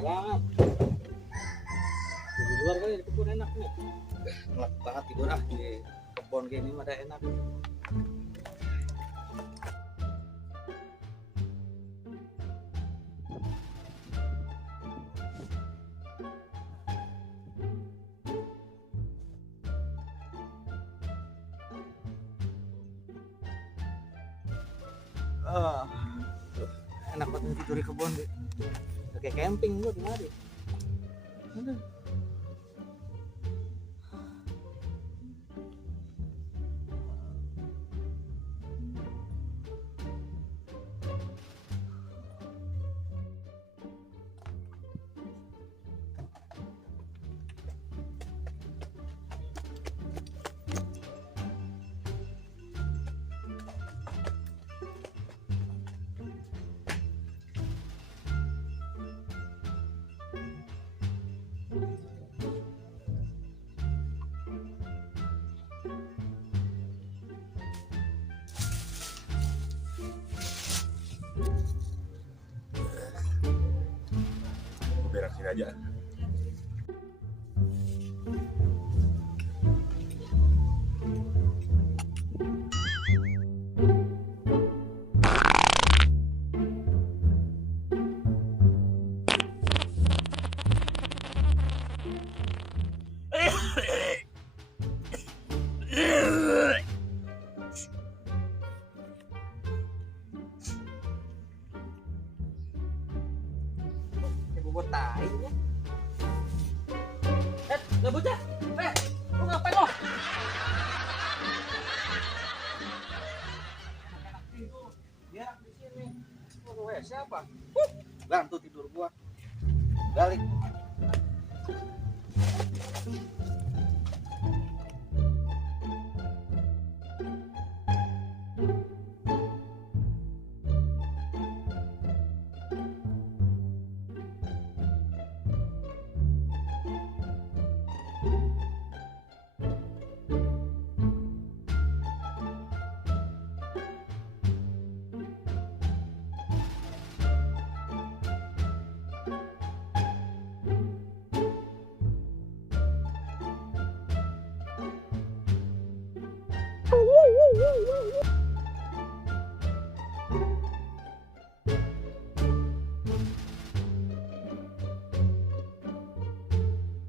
banget. Di luar kali di kebun enak nih. Enak banget tidur di kebun gini mah ada enak. Oh, enak banget tidur di kebun deh. Kayak camping gua di mari. Aduh. Beresin aja. Buat tai ya. Nggak bocah. Lu ngapain lo? Enak-enak tidur. Dia di sini. Siapa? Bang tuh tidur gua. Balik.